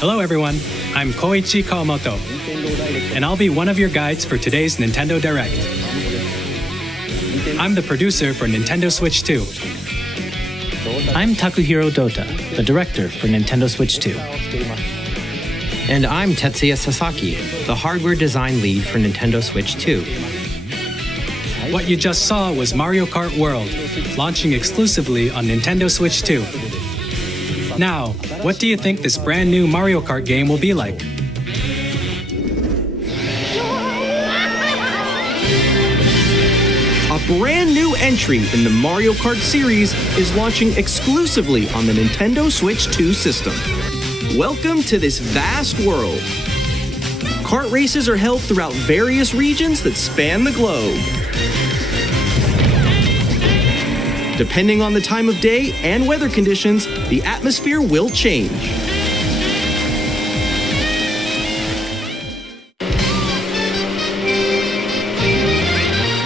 Hello everyone, I'm Koichi Kawamoto, and I'll be one of your guides for today's Nintendo Direct. I'm the producer for Nintendo Switch 2. I'm Takuhiro Dota, the director for Nintendo Switch 2. And I'm Tetsuya Sasaki, the hardware design lead for Nintendo Switch 2. What you just saw was Mario Kart World, launching exclusively on Nintendo Switch 2. Now, what do you think this brand new Mario Kart game will be like? A brand new entry in the Mario Kart series is launching exclusively on the Nintendo Switch 2 system. Welcome to this vast world. Kart races are held throughout various regions that span the globe. Depending on the time of day and weather conditions, the atmosphere will change.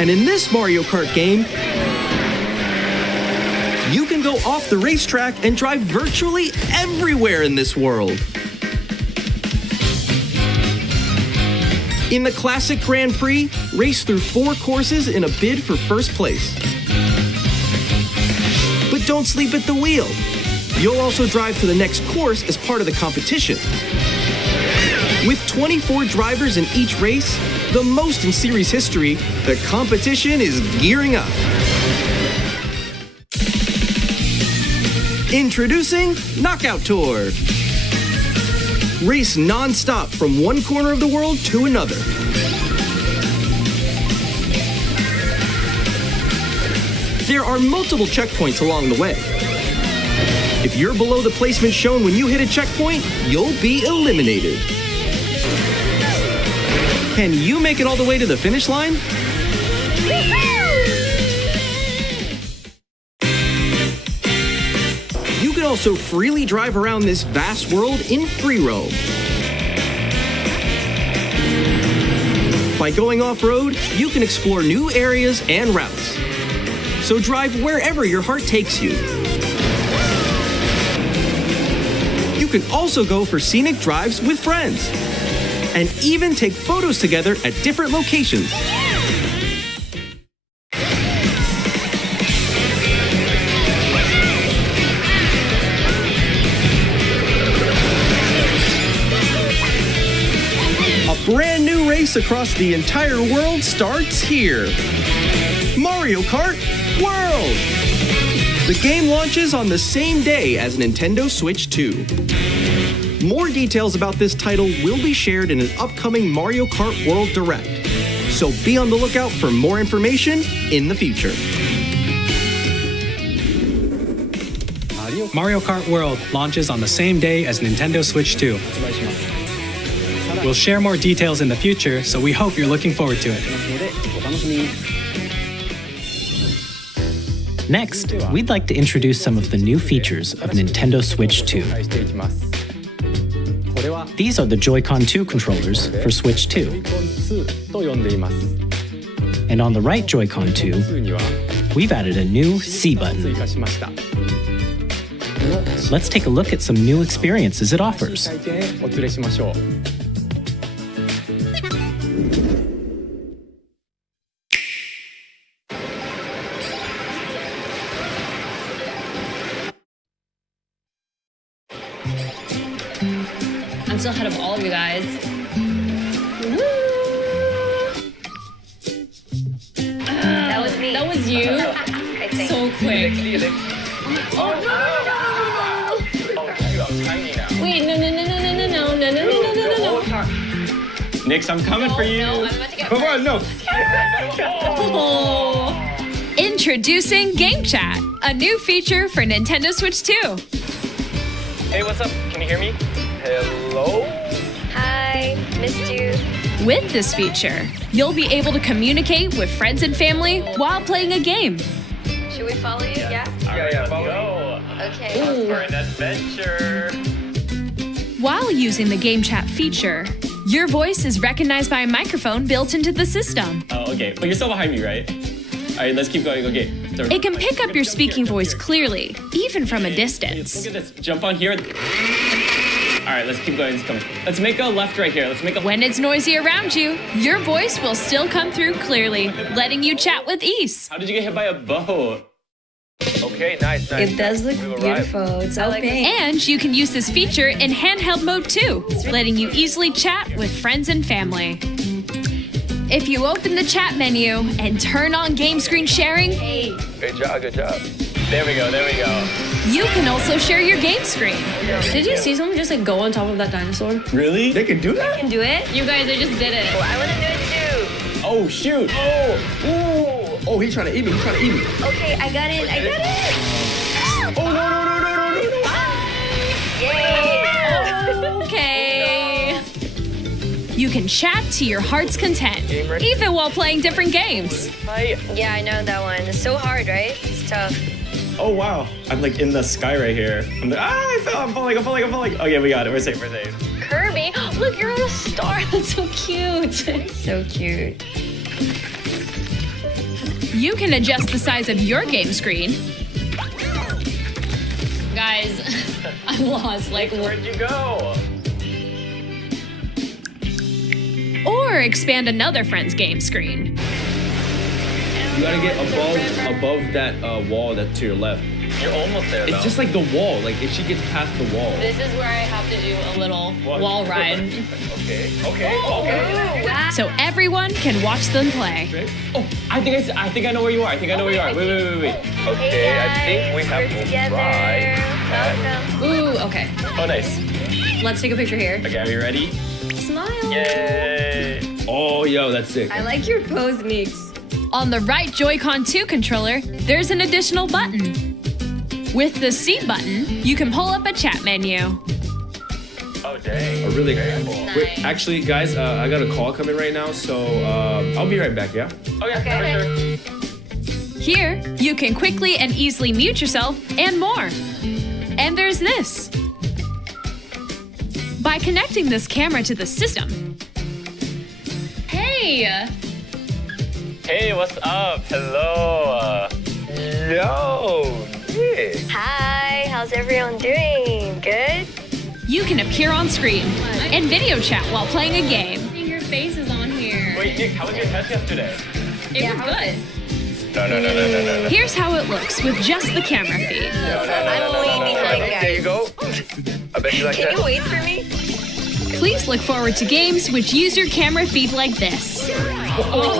And in this Mario Kart game, you can go off the racetrack and drive virtually everywhere in this world. In the classic Grand Prix, race through 4 courses in a bid for first place. But don't sleep at the wheel. You'll also drive to the next course as part of the competition. With 24 drivers in each race, the most in series history, the competition is gearing up. Introducing Knockout Tour. Race non-stop from one corner of the world to another. There are multiple checkpoints along the way. If you're below the placement shown when you hit a checkpoint, you'll be eliminated. Can you make it all the way to the finish line? You can also freely drive around this vast world in free roam. By going off-road, you can explore new areas and routes. So drive wherever your heart takes you. You can also go for scenic drives with friends, and even take photos together at different locations. A brand new race across the entire world starts here. Mario Kart World! The game launches on the same day as Nintendo Switch 2. More details about this title will be shared in an upcoming Mario Kart World Direct, so be on the lookout for more information in the future. Mario Kart World launches on the same day as Nintendo Switch 2. We'll share more details in the future, so we hope you're looking forward to it. Next, we'd like to introduce some of the new features of Nintendo Switch 2. These are the Joy-Con 2 controllers for Switch 2. And on the right Joy-Con 2, we've added a new C button. Let's take a look at some new experiences it offers. I'm still ahead of all of you guys. Woo! That was me. That was you? I think. So quick. Oh no! Wait, no. Nix, I'm coming for you. No, I'm about to get Come on, no. Oh. Introducing Game Chat, a new feature for Nintendo Switch 2. Hey, what's up? Can you hear me? Hello? Hi, missed you. With this feature, you'll be able to communicate with friends and family while playing a game. Should we follow you? Yeah? Yeah, follow me. Okay. For an adventure. While using the Game Chat feature, your voice is recognized by a microphone built into the system. Oh, okay. But you're still behind me, right? All right, let's keep going. Okay. It can pick up your speaking voice clearly, even from a distance. Look at this. Jump on here. All right, let's keep going. Let's make a left right here. Let's make a. When it's noisy around you, your voice will still come through clearly, letting you chat with ease. How did you get hit by a boat? Okay, nice. It does look beautiful. It's all pink. And you can use this feature in handheld mode too, letting you easily chat with friends and family. If you open the chat menu and turn on game screen sharing, Good job. There we go. you can also share your game screen. Did you see someone just like go on top of that dinosaur? Really? They can do that? Can do it? You guys, I just did it. Oh, I want to do it too. Oh, shoot. Oh, he's trying to eat me. Okay, I got it. Oh, no. Yay! Okay. You can chat to your heart's content, even while playing different games. Yeah, I know that one. It's so hard, right? It's tough. Oh, wow. I'm like in the sky right here. I'm like, I fell. I'm falling. Okay, we got it. We're safe. Kirby, look, you're on a star. That's so cute. So cute. You can adjust the size of your game screen, Guys, I'm lost. Like, Where'd you go? or expand another friend's game screen. You gotta get above that wall that's to your left. You're almost there, though. It's just like the wall. Like if she gets past the wall. this is where I have to do a little wall ride. Okay. So everyone can watch them play. Oh, I think I know where you are. Wait. Okay, I think we have to try. Ooh, okay. Oh, nice. Let's take a picture here. Okay, are you ready? Smile. Yay! Oh, yo, that's sick. I like your pose, Meeks. On the right Joy-Con 2 controller, there's an additional button. With the C button, you can pull up a chat menu. Oh, dang. Oh, really? Nice. Wait, actually, guys, I got a call coming right now, so I'll be right back, yeah? Okay. For sure. Here, you can quickly and easily mute yourself and more. And there's this. By connecting this camera to the system, Hey! Hey, what's up? Hello. Yo, Nick. Hi, how's everyone doing? Good? you can appear on screen and video chat while playing a game. Your face is on here. Wait, Nick, how was your test yesterday? It was good. No. Here's how it looks with just the camera feed. I'm way behind, guys. There you go. I bet you like Can that. you wait for me? Please look forward to games which use your camera feed like this. That was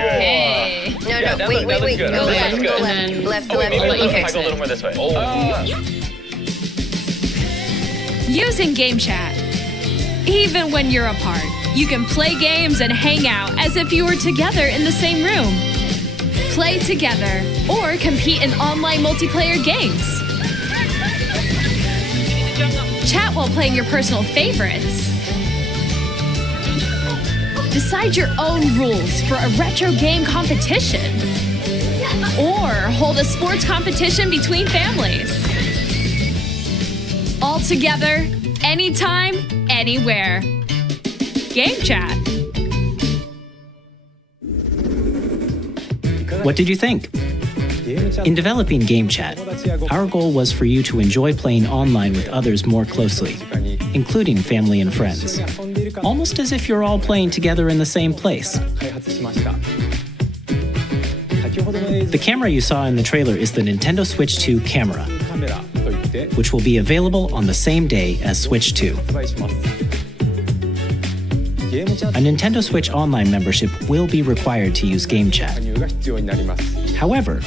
good. Okay. No, Yeah, that wait. looks good. Go That left, looks go good. left. And then- Left, Oh, wait, left. maybe let you let's fix go a it. little more this way. Using Game Chat. Even when you're apart, you can play games and hang out as if you were together in the same room. Play together or compete in online multiplayer games. Chat while playing your personal favorites. Decide your own rules for a retro game competition. Or hold a sports competition between families. All together, anytime, anywhere. Game Chat. What did you think? In developing Game Chat, our goal was for you to enjoy playing online with others more closely, including family and friends, almost as if you're all playing together in the same place. The camera you saw in the trailer is the Nintendo Switch 2 camera, which will be available on the same day as Switch 2. A Nintendo Switch Online membership will be required to use Game Chat. However,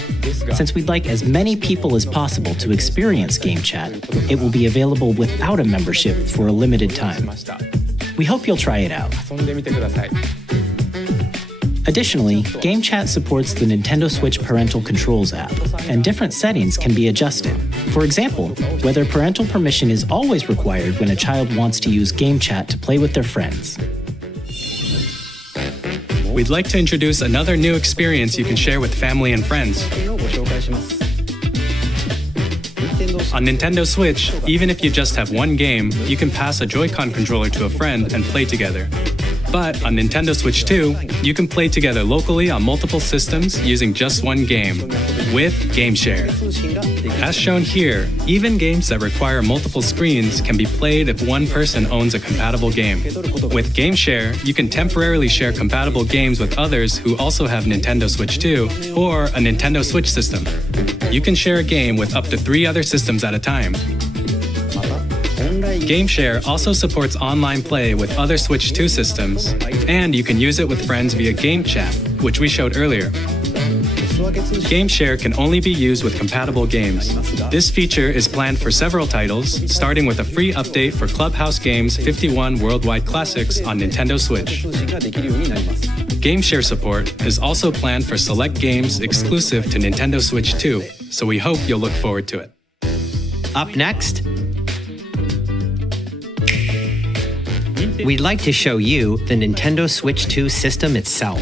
since we'd like as many people as possible to experience Game Chat, it will be available without a membership for a limited time. We hope you'll try it out. Additionally, Game Chat supports the Nintendo Switch Parental Controls app, and different settings can be adjusted. For example, whether parental permission is always required when a child wants to use Game Chat to play with their friends. We'd like to introduce another new experience you can share with family and friends. On Nintendo Switch, even if you just have one game, you can pass a Joy-Con controller to a friend and play together. But on Nintendo Switch 2, you can play together locally on multiple systems using just one game, with GameShare. As shown here, even games that require multiple screens can be played if one person owns a compatible game. With GameShare, you can temporarily share compatible games with others who also have Nintendo Switch 2 or a Nintendo Switch system. You can share a game with up to 3 other systems at a time. GameShare also supports online play with other Switch 2 systems, and you can use it with friends via Game Chat, which we showed earlier. GameShare can only be used with compatible games. This feature is planned for several titles, starting with a free update for Clubhouse Games 51 Worldwide Classics on Nintendo Switch. GameShare support is also planned for select games exclusive to Nintendo Switch 2, so we hope you'll look forward to it. Up next, we'd like to show you the Nintendo Switch 2 system itself.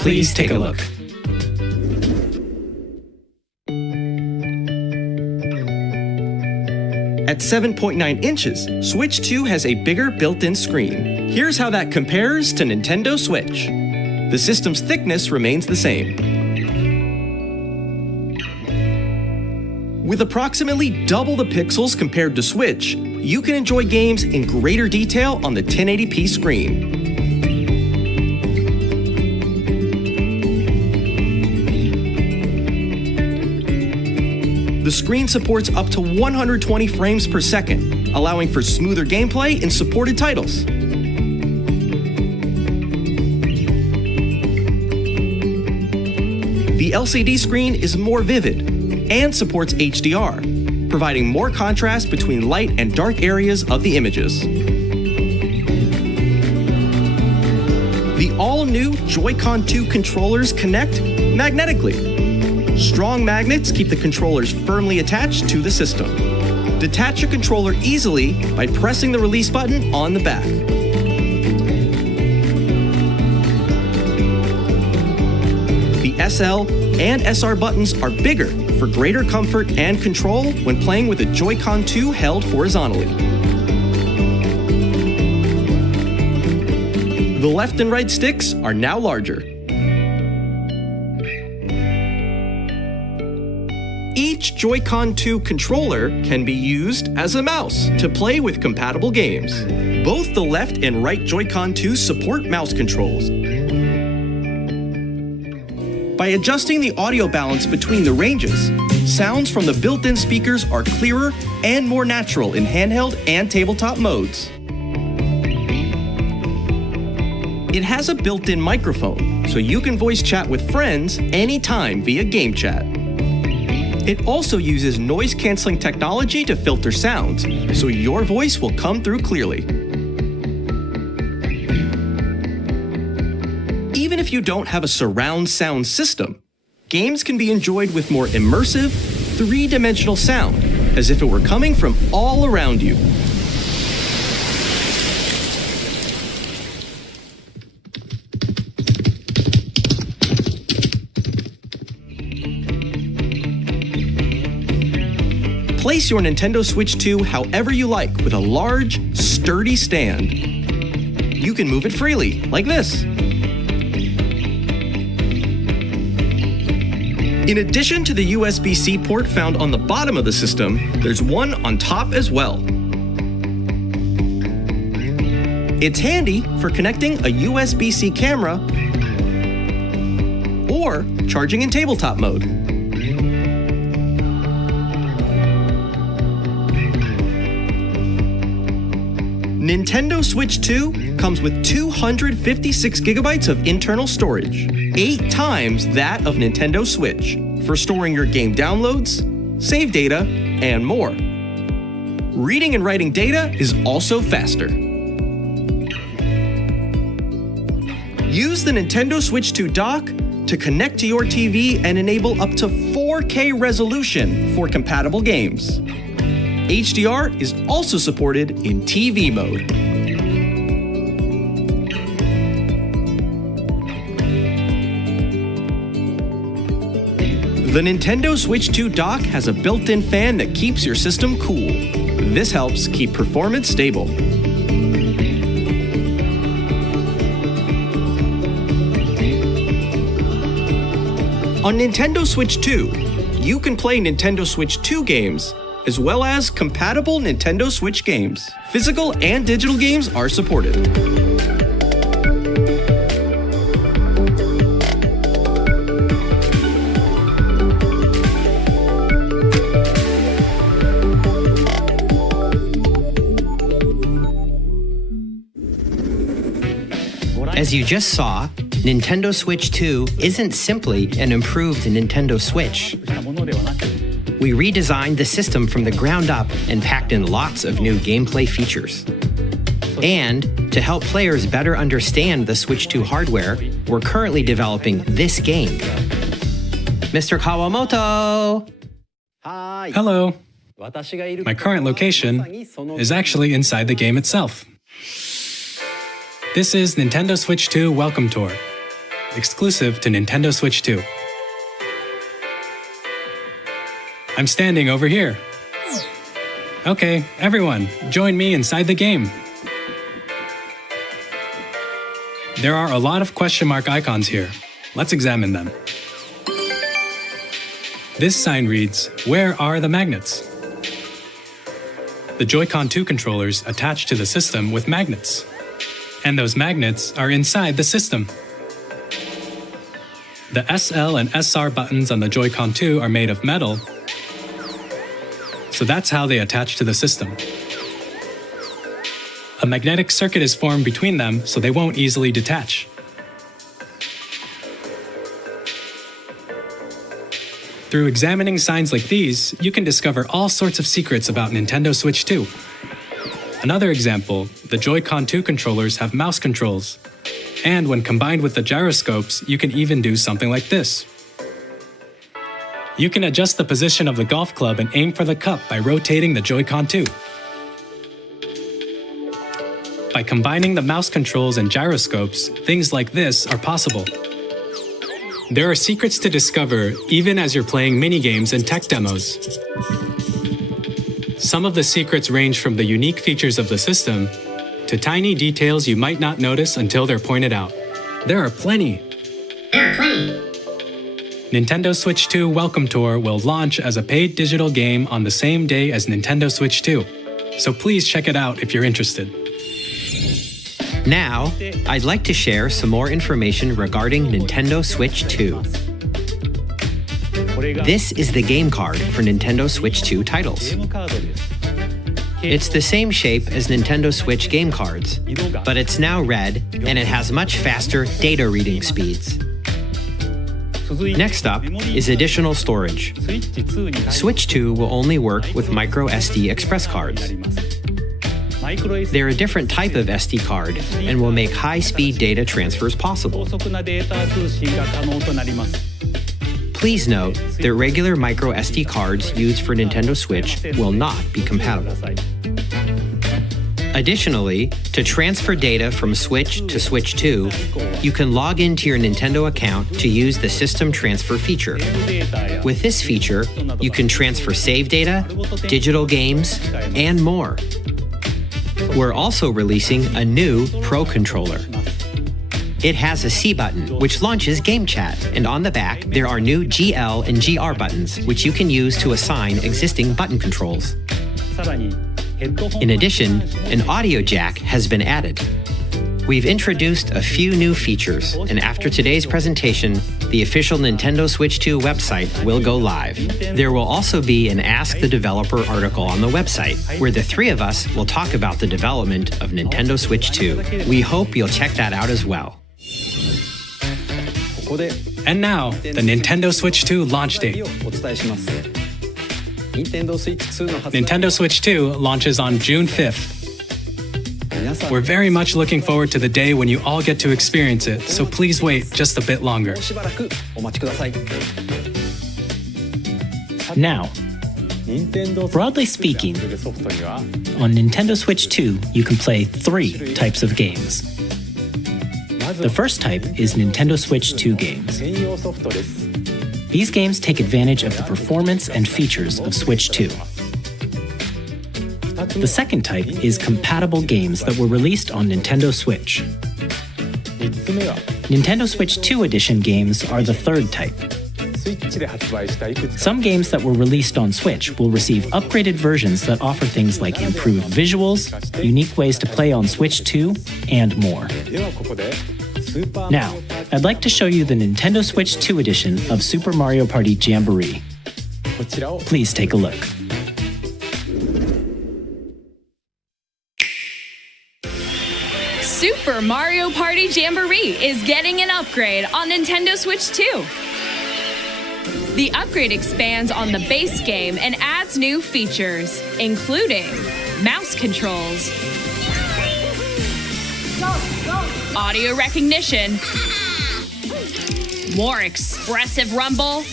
Please take a look. At 7.9 inches, Switch 2 has a bigger built-in screen. Here's how that compares to Nintendo Switch. The system's thickness remains the same. With approximately double the pixels compared to Switch, you can enjoy games in greater detail on the 1080p screen. The screen supports up to 120 frames per second, allowing for smoother gameplay in supported titles. The LCD screen is more vivid and supports HDR, providing more contrast between light and dark areas of the images. The all-new Joy-Con 2 controllers connect magnetically. Strong magnets keep the controllers firmly attached to the system. Detach your controller easily by pressing the release button on the back. The SL and SR buttons are bigger for greater comfort and control when playing with a Joy-Con 2 held horizontally. The left and right sticks are now larger. Each Joy-Con 2 controller can be used as a mouse to play with compatible games. Both the left and right Joy-Con 2 support mouse controls. By adjusting the audio balance between the ranges, sounds from the built-in speakers are clearer and more natural in handheld and tabletop modes. It has a built-in microphone, so you can voice chat with friends anytime via Game Chat. It also uses noise-canceling technology to filter sounds, so your voice will come through clearly. Even if you don't have a surround sound system, games can be enjoyed with more immersive, three-dimensional sound, as if it were coming from all around you. Place your Nintendo Switch 2 however you like with a large, sturdy stand. You can move it freely, like this. In addition to the USB-C port found on the bottom of the system, there's one on top as well. It's handy for connecting a USB-C camera or charging in tabletop mode. Nintendo Switch 2 comes with 256 gigabytes of internal storage, 8 times that of Nintendo Switch, for storing your game downloads, save data, and more. Reading and writing data is also faster. Use the Nintendo Switch 2 dock to connect to your TV and enable up to 4K resolution for compatible games. HDR is also supported in TV mode. The Nintendo Switch 2 dock has a built-in fan that keeps your system cool. This helps keep performance stable. On Nintendo Switch 2, you can play Nintendo Switch 2 games, as well as compatible Nintendo Switch games. Physical and digital games are supported. As you just saw, Nintendo Switch 2 isn't simply an improved Nintendo Switch. We redesigned the system from the ground up and packed in lots of new gameplay features. And to help players better understand the Switch 2 hardware, we're currently developing this game. Mr. Kawamoto! Hello. My current location is actually inside the game itself. This is Nintendo Switch 2 Welcome Tour, exclusive to Nintendo Switch 2. I'm standing over here. Okay, everyone, join me inside the game. There are a lot of question mark icons here. Let's examine them. This sign reads, "Where are the magnets?" The Joy-Con 2 controllers attach to the system with magnets. And those magnets are inside the system. The SL and SR buttons on the Joy-Con 2 are made of metal, so that's how they attach to the system. A magnetic circuit is formed between them so they won't easily detach. Through examining signs like these, you can discover all sorts of secrets about Nintendo Switch 2. Another example, the Joy-Con 2 controllers have mouse controls. And when combined with the gyroscopes, you can even do something like this. You can adjust the position of the golf club and aim for the cup by rotating the Joy-Con 2. By combining the mouse controls and gyroscopes, things like this are possible. There are secrets to discover even as you're playing minigames and tech demos. Some of the secrets range from the unique features of the system to tiny details you might not notice until they're pointed out. There are plenty. Nintendo Switch 2 Welcome Tour will launch as a paid digital game on the same day as Nintendo Switch 2, so please check it out if you're interested. Now, I'd like to share some more information regarding Nintendo Switch 2. This is the game card for Nintendo Switch 2 titles. It's the same shape as Nintendo Switch game cards, but it's now red and it has much faster data reading speeds. Next up is additional storage. Switch 2 will only work with micro SD express cards. They're a different type of SD card and will make high-speed data transfers possible. Please note that regular micro SD cards used for Nintendo Switch will not be compatible. Additionally, to transfer data from Switch to Switch 2, you can log into your Nintendo account to use the System Transfer feature. With this feature, you can transfer save data, digital games, and more. We're also releasing a new Pro controller. It has a C button, which launches Game Chat, and on the back, there are new GL and GR buttons, which you can use to assign existing button controls. In addition, an audio jack has been added. We've introduced a few new features, and after today's presentation, the official Nintendo Switch 2 website will go live. There will also be an Ask the Developer article on the website, where the three of us will talk about the development of Nintendo Switch 2. We hope you'll check that out as well. And now, the Nintendo Switch 2 launch date. Nintendo Switch 2 launches on June 5th. We're very much looking forward to the day when you all get to experience it, so please wait just a bit longer. Now, broadly speaking, on Nintendo Switch 2, you can play 3 types of games. The first type is Nintendo Switch 2 games. These games take advantage of the performance and features of Switch 2. The second type is compatible games that were released on Nintendo Switch. Nintendo Switch 2 Edition games are the third type. Some games that were released on Switch will receive upgraded versions that offer things like improved visuals, unique ways to play on Switch 2, and more. Now, I'd like to show you the Nintendo Switch 2 edition of Super Mario Party Jamboree. Please take a look. Super Mario Party Jamboree is getting an upgrade on Nintendo Switch 2. The upgrade expands on the base game and adds new features, including mouse controls, audio recognition, more expressive rumble,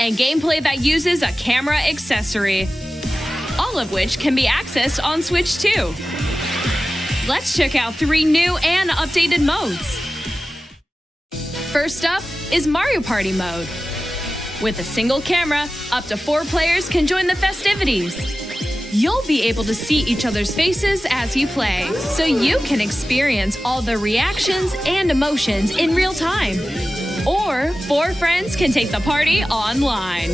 and gameplay that uses a camera accessory, all of which can be accessed on Switch 2. Let's check out 3 new and updated modes. First up is Mario Party mode. With a single camera, up to 4 players can join the festivities. You'll be able to see each other's faces as you play, so you can experience all the reactions and emotions in real time. Or 4 friends can take the party online.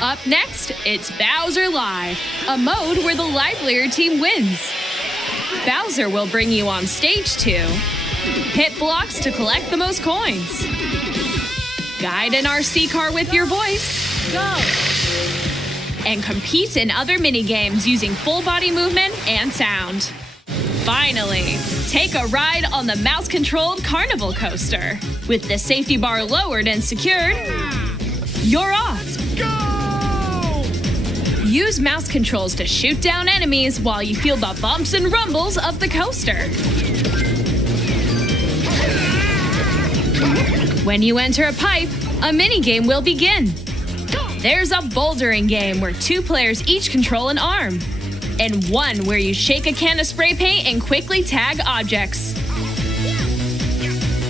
Up next, it's Bowser Live, a mode where the livelier team wins. Bowser will bring you on stage to hit blocks to collect the most coins, guide an RC car with your voice, go, and compete in other mini-games using full body movement and sound. Finally, take a ride on the mouse-controlled carnival coaster. With the safety bar lowered and secured, you're off. Use mouse controls to shoot down enemies while you feel the bumps and rumbles of the coaster. When you enter a pipe, a minigame will begin. There's a bouldering game where 2 players each control an arm, and one where you shake a can of spray paint and quickly tag objects.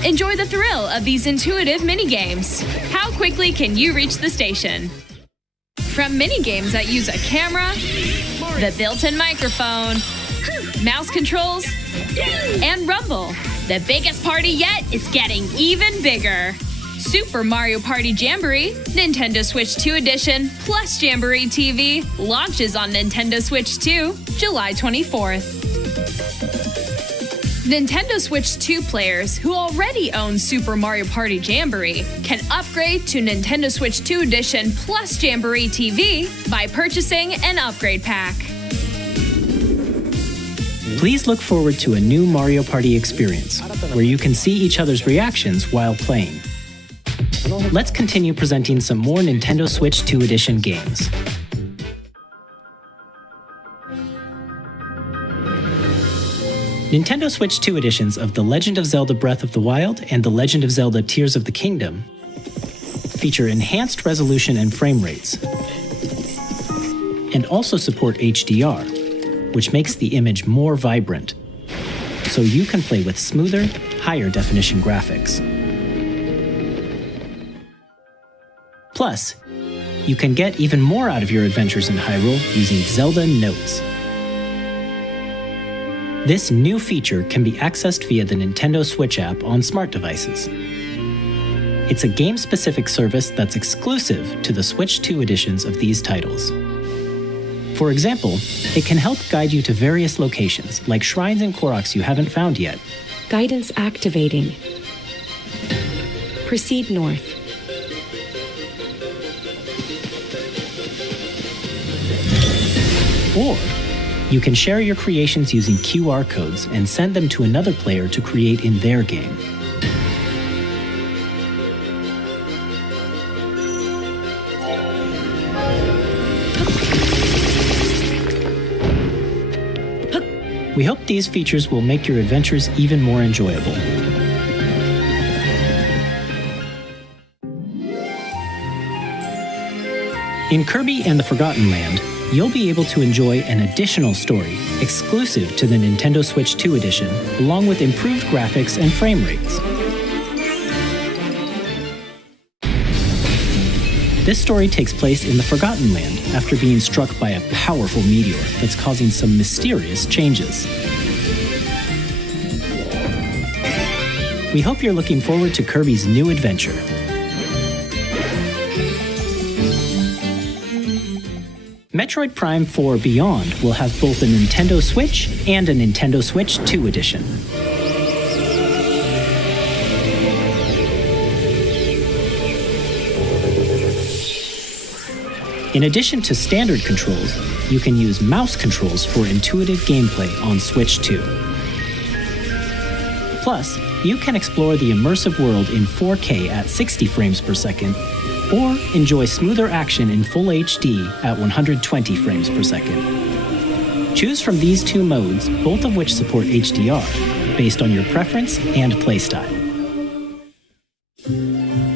Enjoy the thrill of these intuitive minigames. How quickly can you reach the station? From minigames that use a camera, the built-in microphone, mouse controls, and rumble, the biggest party yet is getting even bigger. Super Mario Party Jamboree, Nintendo Switch 2 Edition, plus Jamboree TV launches on Nintendo Switch 2, July 24th. Nintendo Switch 2 players who already own Super Mario Party Jamboree can upgrade to Nintendo Switch 2 Edition plus Jamboree TV by purchasing an upgrade pack. Please look forward to a new Mario Party experience, where you can see each other's reactions while playing. Let's continue presenting some more Nintendo Switch 2 Edition games. Nintendo Switch 2 editions of The Legend of Zelda Breath of the Wild and The Legend of Zelda Tears of the Kingdom feature enhanced resolution and frame rates, and also support HDR, which makes the image more vibrant, so you can play with smoother, higher definition graphics. Plus, you can get even more out of your adventures in Hyrule using Zelda Notes. This new feature can be accessed via the Nintendo Switch app on smart devices. It's a game-specific service that's exclusive to the Switch 2 editions of these titles. For example, it can help guide you to various locations, like shrines and Koroks you haven't found yet. Guidance activating. Proceed north. Or you can share your creations using QR codes and send them to another player to create in their game. We hope these features will make your adventures even more enjoyable. In Kirby and the Forgotten Land, you'll be able to enjoy an additional story exclusive to the Nintendo Switch 2 edition, along with improved graphics and frame rates. This story takes place in the Forgotten Land after being struck by a powerful meteor that's causing some mysterious changes. We hope you're looking forward to Kirby's new adventure. Metroid Prime 4 Beyond will have both a Nintendo Switch and a Nintendo Switch 2 edition. In addition to standard controls, you can use mouse controls for intuitive gameplay on Switch 2. Plus, you can explore the immersive world in 4K at 60 frames per second, or enjoy smoother action in Full HD at 120 frames per second. Choose from these two modes, both of which support HDR, based on your preference and playstyle.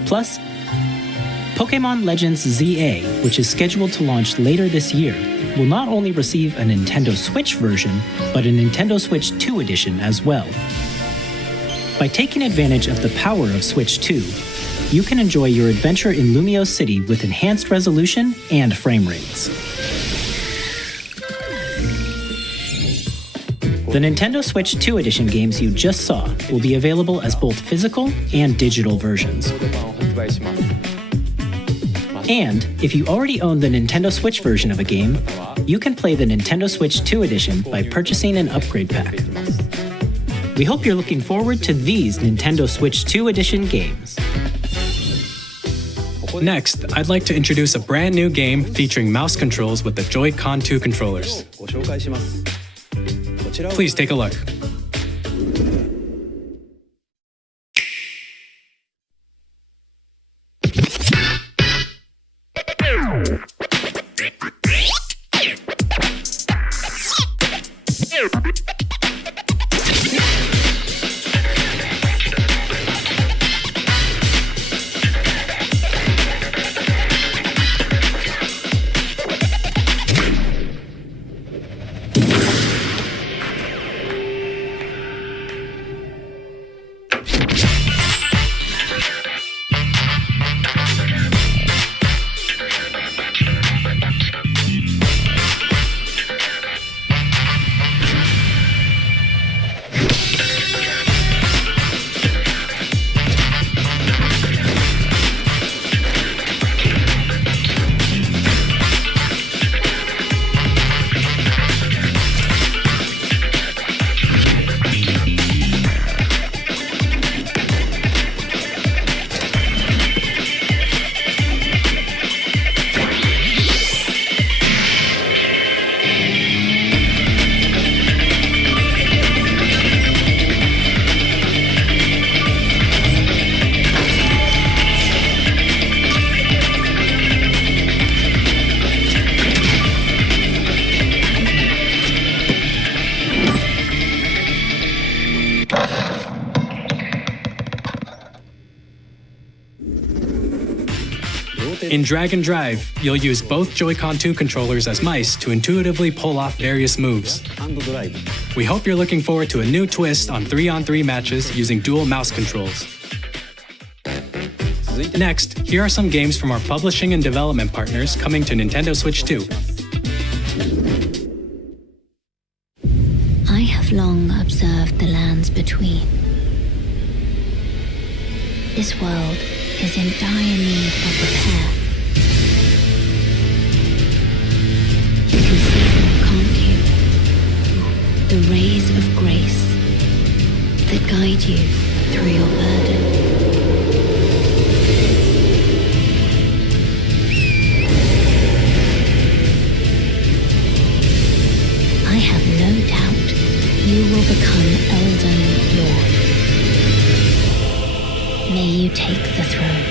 Plus, Pokémon Legends ZA, which is scheduled to launch later this year, will not only receive a Nintendo Switch version, but a Nintendo Switch 2 edition as well. By taking advantage of the power of Switch 2, you can enjoy your adventure in Lumio City with enhanced resolution and frame rates. The Nintendo Switch 2 edition games you just saw will be available as both physical and digital versions. And if you already own the Nintendo Switch version of a game, you can play the Nintendo Switch 2 edition by purchasing an upgrade pack. We hope you're looking forward to these Nintendo Switch 2 edition games. Next, I'd like to introduce a brand new game featuring mouse controls with the Joy-Con 2 controllers. Please take a look. In Drag and Drive, you'll use both Joy-Con 2 controllers as mice to intuitively pull off various moves. We hope you're looking forward to a new twist on 3-on-3 matches using dual mouse controls. Next, here are some games from our publishing and development partners coming to Nintendo Switch 2. I have long observed the lands between. This world is in dire need of repair. You can see them, can't you? The rays of grace that guide you through your burden. I have no doubt you will become Elden Lord. May you take the throne.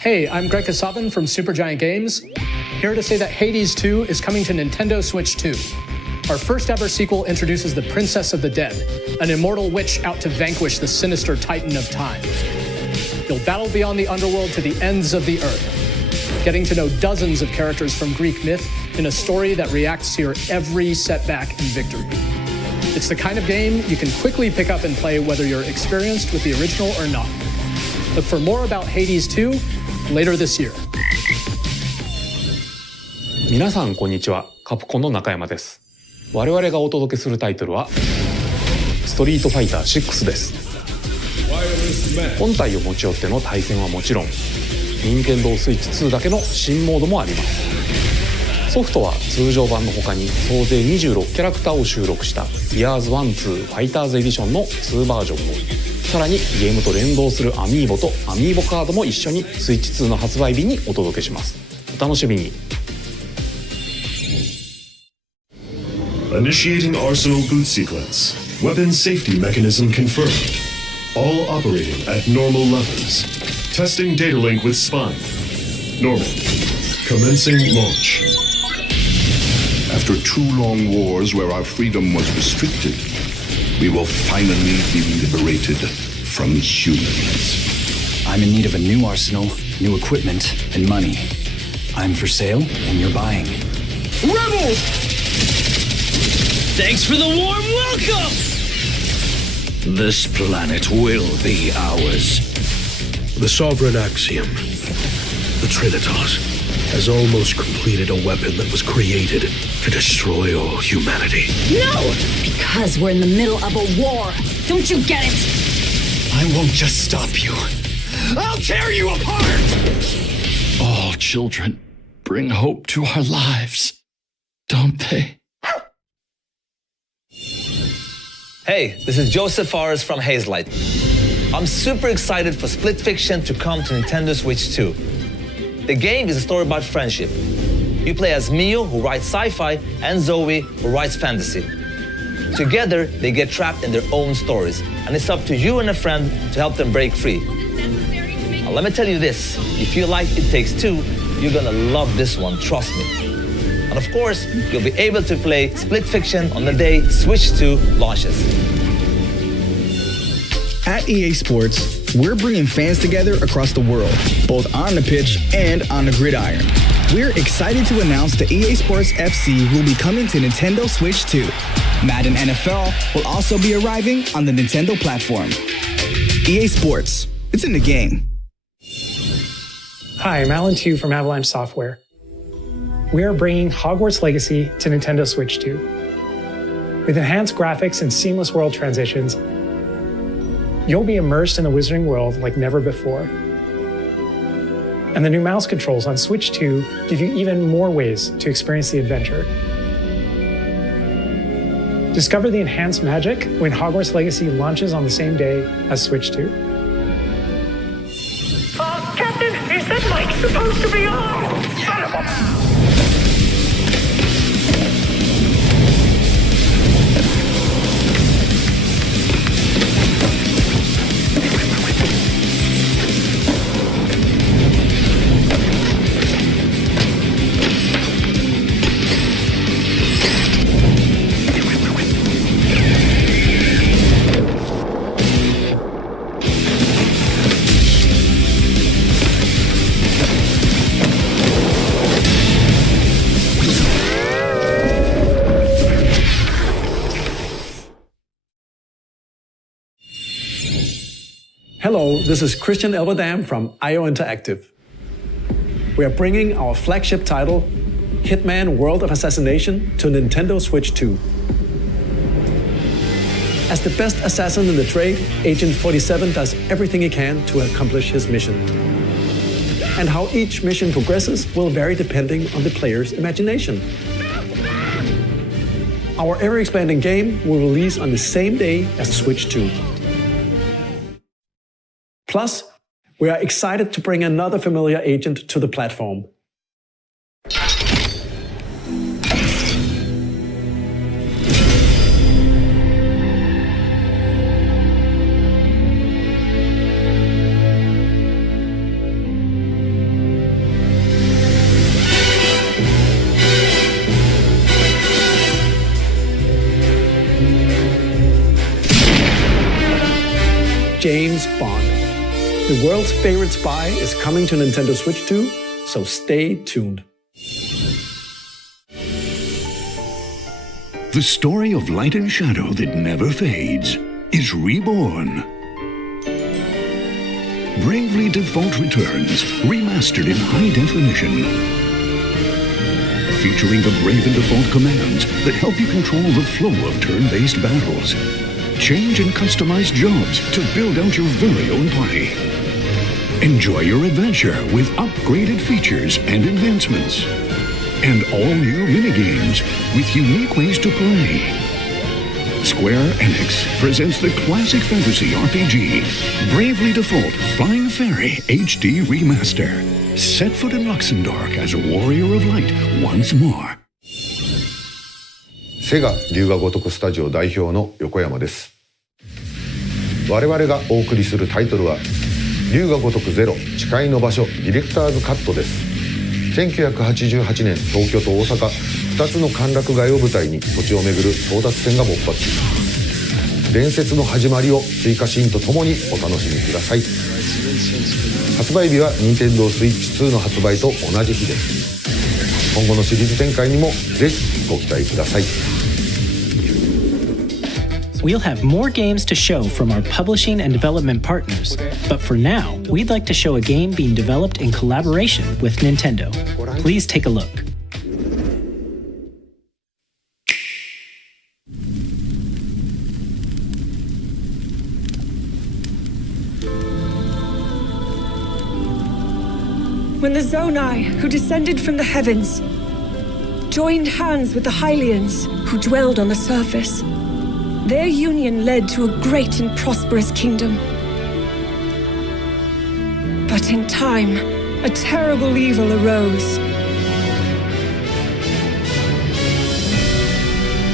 Hey, I'm Greg Kasabin from Supergiant Games, here to say that Hades 2 is coming to Nintendo Switch 2. Our first ever sequel introduces the Princess of the Dead, an immortal witch out to vanquish the sinister Titan of Time. You'll battle beyond the underworld to the ends of the earth, getting to know dozens of characters from Greek myth in a story that reacts to your every setback and victory. It's the kind of game you can quickly pick up and play whether you're experienced with the original or not. Look for more about Hades 2 later this year. 皆さんこんにちは、カプコンの中山です。我々がお届けするタイトルはストリートファイター6です。本体を持ち寄っての対戦はもちろん、任天堂スイッチ2だけの新モードもあります。ソフトは通常版の他に総勢26キャラクターを収録した Years 1-2 Fighters Edition の2バージョンも、さらにゲームと連動するアミーボとアミーボカードも一緒にスイッチ2の発売日にお届けします。お楽しみに。Initiating Arsenal boot sequence. Weapon safety mechanism confirmed. All operating at normal levels. Testing data link with spine. Normal. Commencing launch. After 2 long wars where our freedom was restricted, we will finally be liberated from humans. I'm in need of a new arsenal, new equipment, and money. I'm for sale, and you're buying. Rebels! Thanks for the warm welcome! This planet will be ours. The sovereign axiom, the Trinitas, has almost completed a weapon that was created to destroy all humanity. No! Because we're in the middle of a war. Don't you get it? I won't just stop you. I'll tear you apart! All children bring hope to our lives, don't they? Hey, this is Joseph Fares from Hazelight. I'm super excited for Split Fiction to come to Nintendo Switch 2. The game is a story about friendship. You play as Mio, who writes sci-fi, and Zoe, who writes fantasy. Together, they get trapped in their own stories, and it's up to you and a friend to help them break free. Now, let me tell you this, if you like It Takes Two, you're gonna love this one, trust me. And of course, you'll be able to play Split Fiction on the day Switch 2 launches. At EA Sports, we're bringing fans together across the world, both on the pitch and on the gridiron. We're excited to announce that EA Sports FC will be coming to Nintendo Switch 2. Madden NFL will also be arriving on the Nintendo platform. EA Sports, it's in the game. Hi, I'm Alan Tu from Avalanche Software. We are bringing Hogwarts Legacy to Nintendo Switch 2. With enhanced graphics and seamless world transitions, you'll be immersed in the wizarding world like never before. And the new mouse controls on Switch 2 give you even more ways to experience the adventure. Discover the enhanced magic when Hogwarts Legacy launches on the same day as Switch 2. Captain, is that mic supposed to be on? Son of a... Hello, this is Christian Elverdam from IO Interactive. We are bringing our flagship title, Hitman World of Assassination, to Nintendo Switch 2. As the best assassin in the trade, Agent 47 does everything he can to accomplish his mission. And how each mission progresses will vary depending on the player's imagination. Our ever-expanding game will release on the same day as Switch 2. Plus, we are excited to bring another familiar agent to the platform. James Bond. The world's favorite spy is coming to Nintendo Switch 2, so stay tuned. The story of light and shadow that never fades is reborn. Bravely Default returns, remastered in high definition. featuring the Brave and Default commands that help you control the flow of turn-based battles. Change and customize jobs to build out your very own party. Enjoy your adventure with upgraded features and advancements. And all new minigames with unique ways to play. Square Enix presents the classic fantasy RPG, Bravely Default Flying Fairy HD Remaster. Set foot in Luxembourg as a warrior of light once more. セガ龍が如くスタジオ代表の横山です。我々がお送りするタイトルは龍が如くゼロ誓いの場所ディレクターズカットです。1988年東京と大阪2つの歓楽街を舞台に土地をめぐる争奪戦が勃発。伝説の始まりを追加シーンとともにお楽しみください。発売日は Nintendo Switch 2の発売と同じ日です。今後のシリーズ展開にもぜひご期待ください。We'll have more games to show from our publishing and development partners, but for now, we'd like to show a game being developed in collaboration with Nintendo. Please take a look. When the Zonai, who descended from the heavens, joined hands with the Hylians, who dwelled on the surface, their union led to a great and prosperous kingdom. But in time, a terrible evil arose.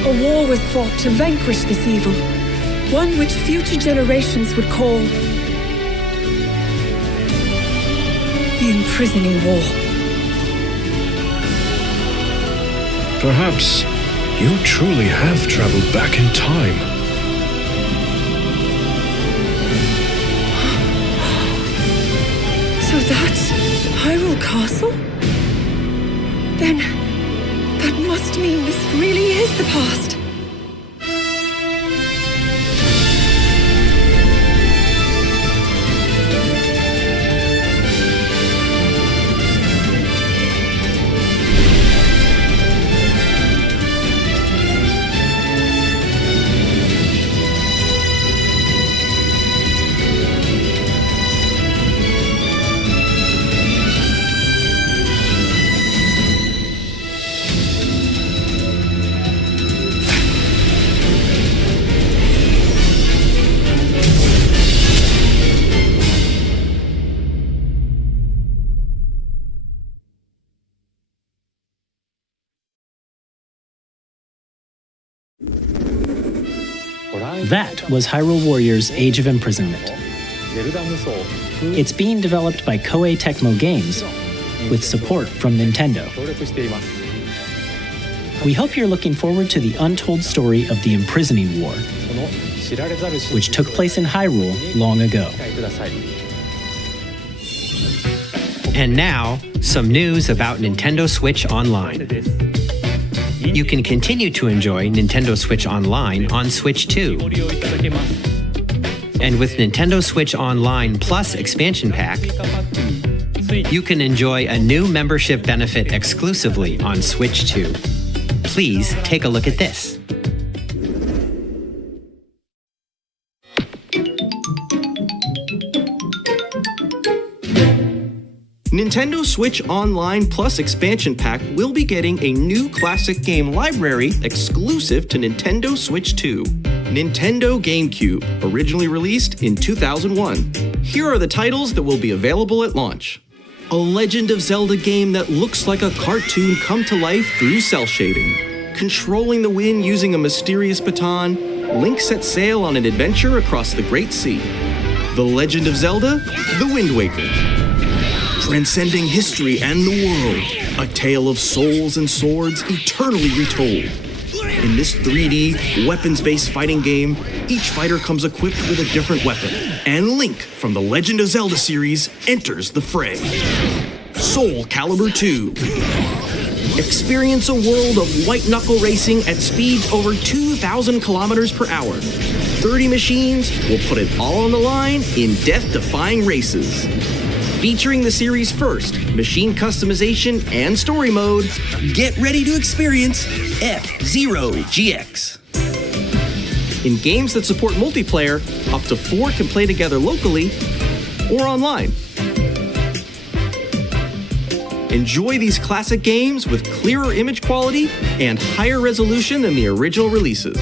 A war was fought to vanquish this evil, one which future generations would call the imprisoning war. Perhaps you truly have traveled back in time. So that's Hyrule Castle? Then that must mean this really is the past. That was Hyrule Warriors Age of Imprisonment. It's being developed by Koei Tecmo Games with support from Nintendo. We hope you're looking forward to the untold story of the Imprisoning War, which took place in Hyrule long ago. And now, some news about Nintendo Switch Online. You can continue to enjoy Nintendo Switch Online on Switch 2. And with Nintendo Switch Online Plus expansion pack, you can enjoy a new membership benefit exclusively on Switch 2. Please take a look at this. Nintendo Switch Online Plus expansion pack will be getting a new classic game library exclusive to Nintendo Switch 2. Nintendo GameCube, originally released in 2001. Here are the titles that will be available at launch. A Legend of Zelda game that looks like a cartoon come to life through cell shading. Controlling the wind using a mysterious baton, Link sets sail on an adventure across the Great Sea. The Legend of Zelda, The Wind Waker. Transcending history and the world, a tale of souls and swords eternally retold. In this 3D, weapons-based fighting game, each fighter comes equipped with a different weapon, and Link from the Legend of Zelda series enters the fray. Soul Calibur 2. Experience a world of white-knuckle racing at speeds over 2,000 kilometers per hour. 30 machines will put it all on the line in death-defying races. Featuring the series' first machine customization and story mode, get ready to experience F-Zero GX. In games that support multiplayer, up to 4 can play together locally or online. Enjoy these classic games with clearer image quality and higher resolution than the original releases.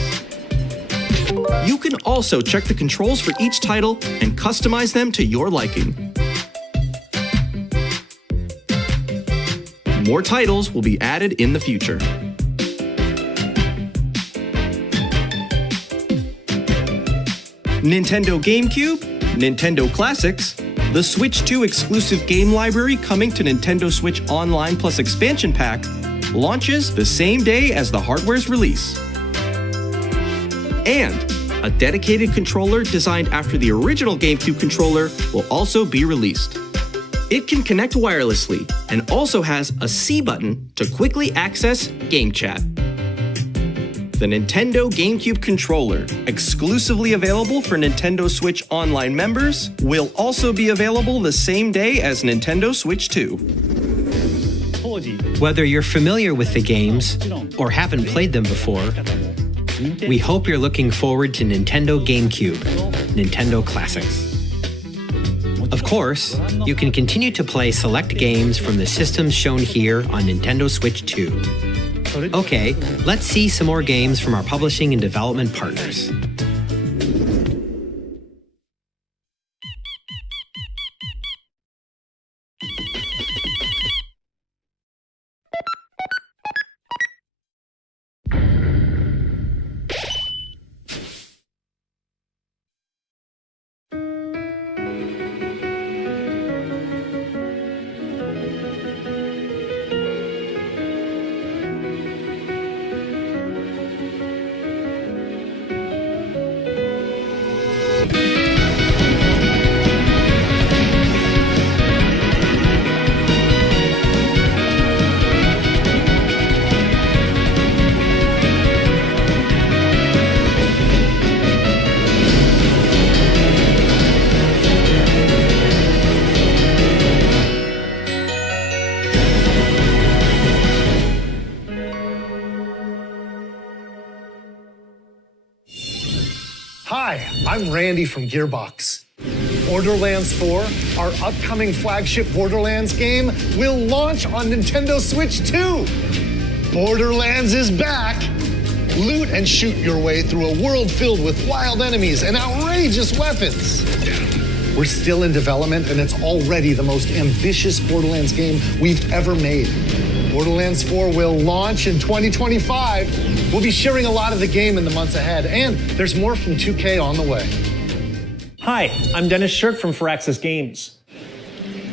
You can also check the controls for each title and customize them to your liking. More titles will be added in the future. Nintendo GameCube, Nintendo Classics, the Switch 2 exclusive game library coming to Nintendo Switch Online Plus Expansion Pack launches the same day as the hardware's release. And a dedicated controller designed after the original GameCube controller will also be released. It can connect wirelessly and also has a C button to quickly access Game Chat. The Nintendo GameCube controller, exclusively available for Nintendo Switch Online members, will also be available the same day as Nintendo Switch 2. Whether you're familiar with the games or haven't played them before, we hope you're looking forward to Nintendo GameCube, Nintendo Classics. Of course, you can continue to play select games from the systems shown here on Nintendo Switch 2. Okay, let's see some more games from our publishing and development partners. Hi, I'm Randy from Gearbox. Borderlands 4, our upcoming flagship Borderlands game, will launch on Nintendo Switch 2. Borderlands is back. Loot and shoot your way through a world filled with wild enemies and outrageous weapons. We're still in development, and it's already the most ambitious Borderlands game we've ever made. Borderlands 4 will launch in 2025. We'll be sharing a lot of the game in the months ahead, and there's more from 2K on the way. Hi, I'm Dennis Shirk from Firaxis Games.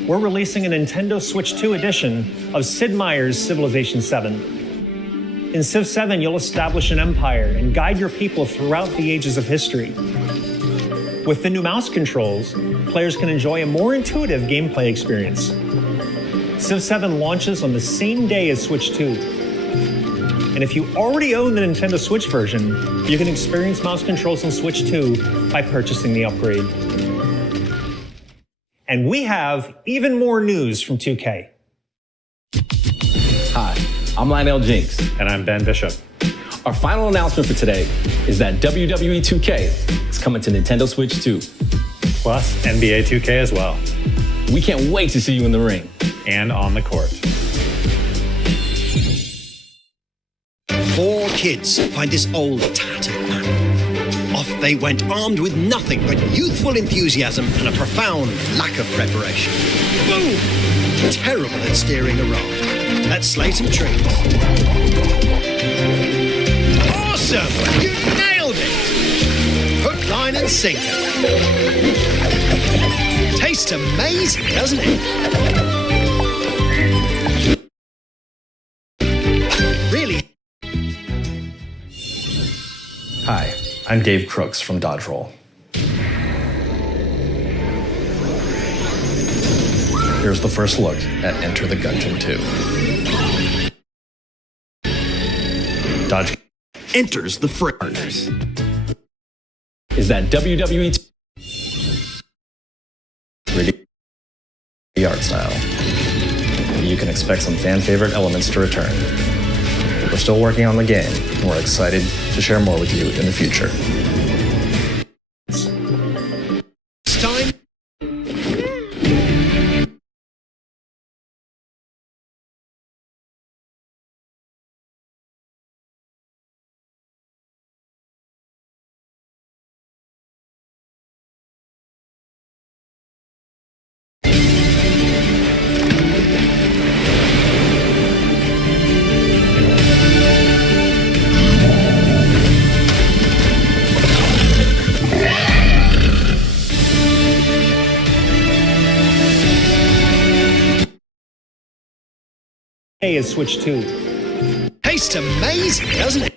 We're releasing a Nintendo Switch 2 edition of Sid Meier's Civilization 7. In Civ 7, you'll establish an empire and guide your people throughout the ages of history. With the new mouse controls, players can enjoy a more intuitive gameplay experience. Civ 7 launches on the same day as Switch 2. And if you already own the Nintendo Switch version, you can experience mouse controls on Switch 2 by purchasing the upgrade. And we have even more news from 2K. Hi, I'm Lionel Jinks. And I'm Ben Bishop. Our final announcement for today is that WWE 2K is coming to Nintendo Switch 2. Plus NBA 2K as well. We can't wait to see you in the ring. And on the court. 4 kids find this old tattered map. Off they went armed with nothing but youthful enthusiasm and a profound lack of preparation. Boom! Terrible at steering a raft. Let's slay some trees. Awesome! You nailed it! Hook, line and sinker. Tastes amazing, doesn't it? Hi, I'm Dave Crooks from Dodge Roll. Here's the first look at Enter the Gungeon 2. Dodge enters the partners. Is that WWE the art style. You can expect some fan-favorite elements to return. We're still working on the game, and we're excited to share more with you in the future. It's time. Is Switch 2. Tastes amazing, doesn't it?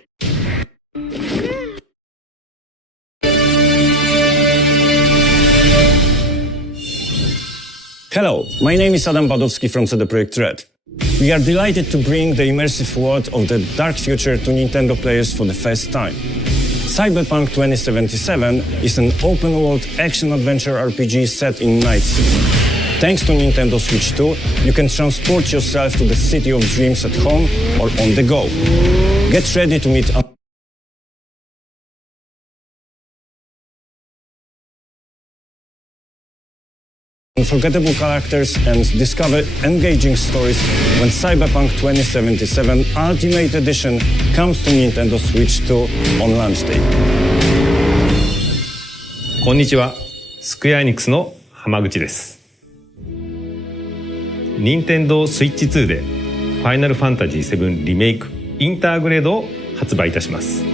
Hello, my name is Adam Badowski from CD Projekt Red. We are delighted to bring the immersive world of the dark future to Nintendo players for the first time. Cyberpunk 2077 is an open-world action-adventure RPG set in Night City. Thanks to Nintendo Switch 2, you can transport yourself to the city of dreams at home or on the go. Get ready to meet unforgettable characters and discover engaging stories when Cyberpunk 2077 Ultimate Edition comes to Nintendo Switch 2 on launch day. こんにちは、スクエアエニックスの浜口です。任天堂スイッチ2でファイナルファンタジー7リメイクインターグレードを発売いたします。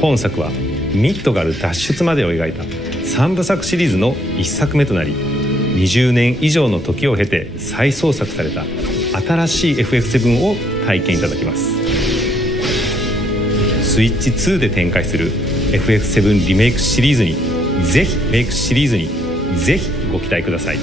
本作はミッドガル脱出までを描いた3部作シリーズの1作目となり、20年以上の時を経て再創作された新しい FF7 を体験いただけます。スイッチ2で展開する FF7 リメイクシリーズにぜひご期待ください。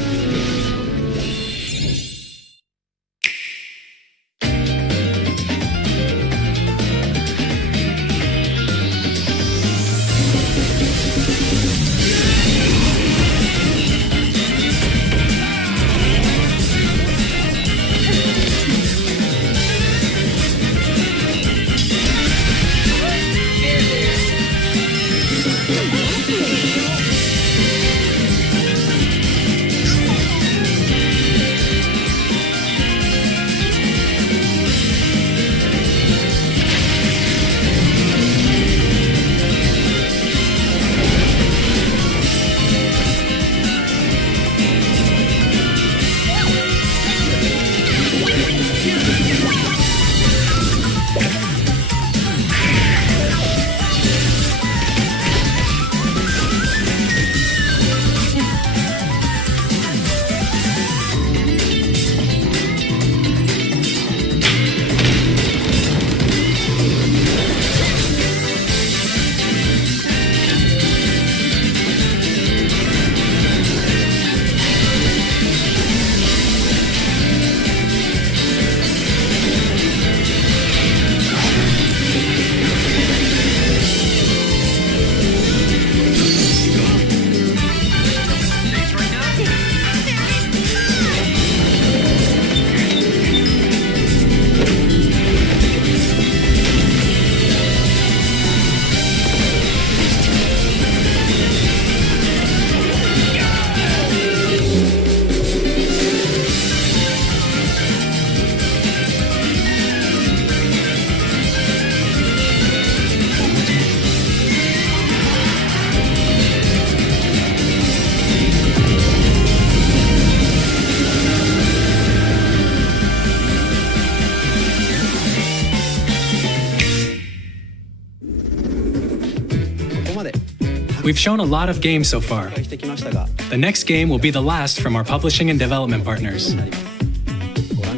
We've shown a lot of games so far. The next game will be the last from our publishing and development partners.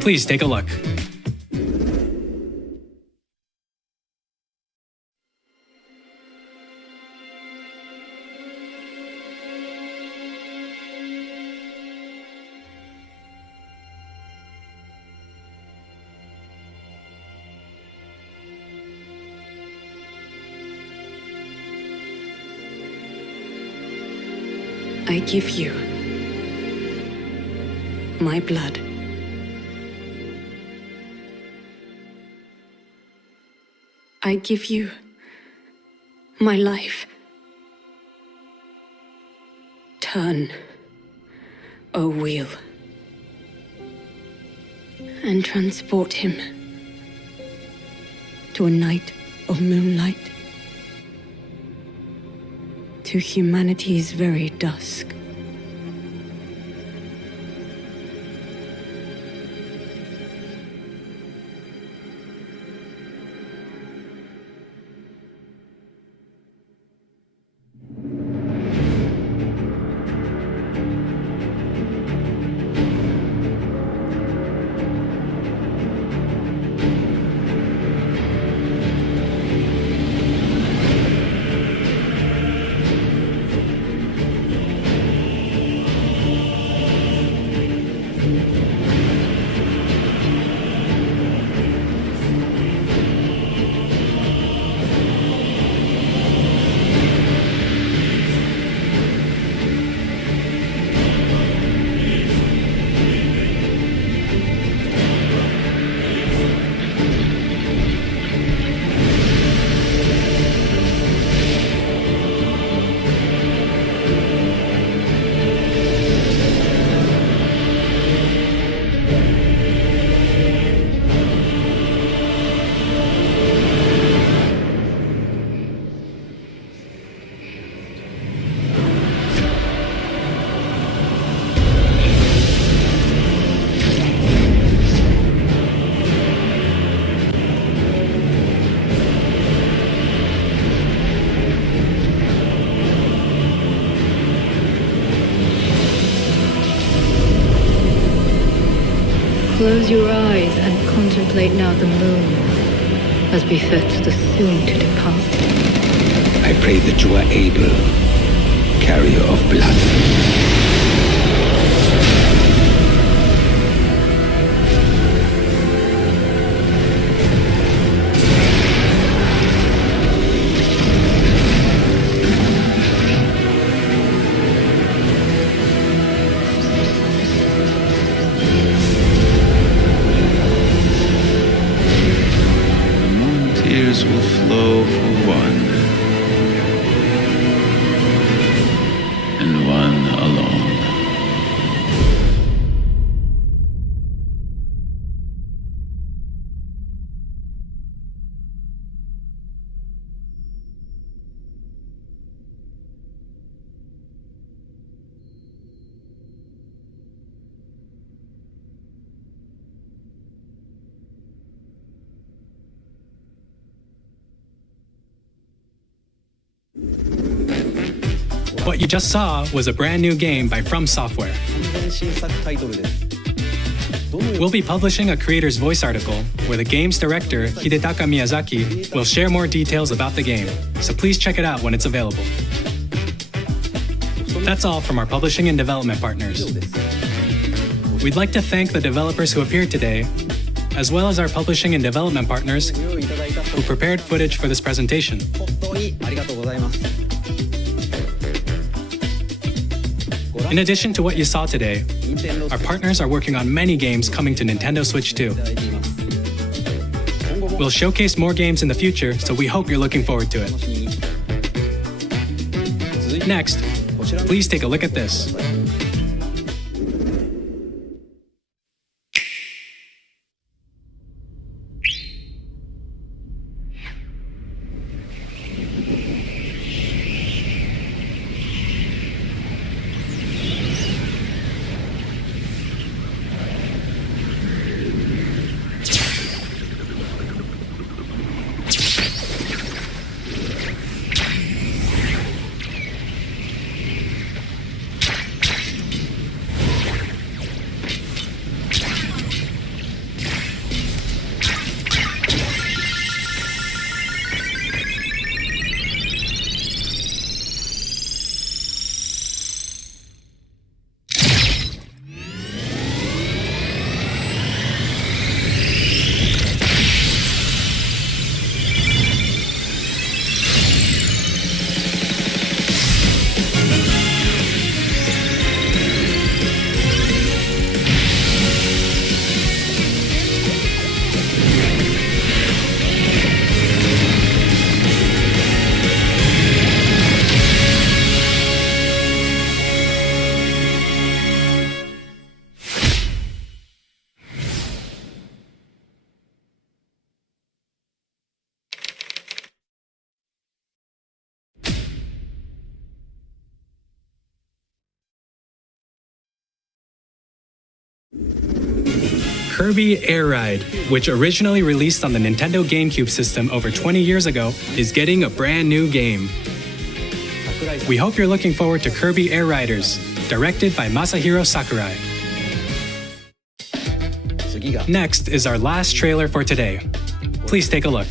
Please take a look. I give you my blood. I give you my life. Turn, O wheel, and transport him to a night of moonlight, to humanity's very dusk. Close your eyes and contemplate now the moon, as befits the soon to depart. I pray that you are able, carrier of blood. Will flow for one, and one alone. What you just saw was a brand new game by From Software. We'll be publishing a creator's voice article where the game's director, Hidetaka Miyazaki, will share more details about the game, so please check it out when it's available. That's all from our publishing and development partners. We'd like to thank the developers who appeared today, as well as our publishing and development partners who prepared footage for this presentation. In addition to what you saw today, our partners are working on many games coming to Nintendo Switch 2. We'll showcase more games in the future, so we hope you're looking forward to it. Next, please take a look at this. Kirby Air Ride, which originally released on the Nintendo GameCube system over 20 years ago, is getting a brand new game. We hope you're looking forward to Kirby Air Riders, directed by Masahiro Sakurai. Next is our last trailer for today. Please take a look.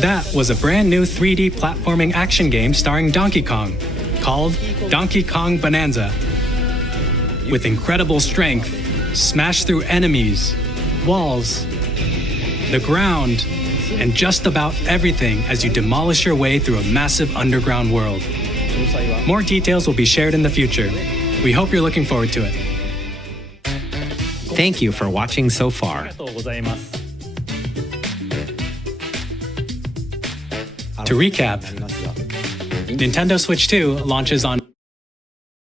That was a brand new 3D platforming action game starring Donkey Kong, called Donkey Kong Bonanza. With incredible strength, smash through enemies, walls, the ground, and just about everything as you demolish your way through a massive underground world. More details will be shared in the future. We hope you're looking forward to it. Thank you for watching so far. To recap, Nintendo Switch 2 launches on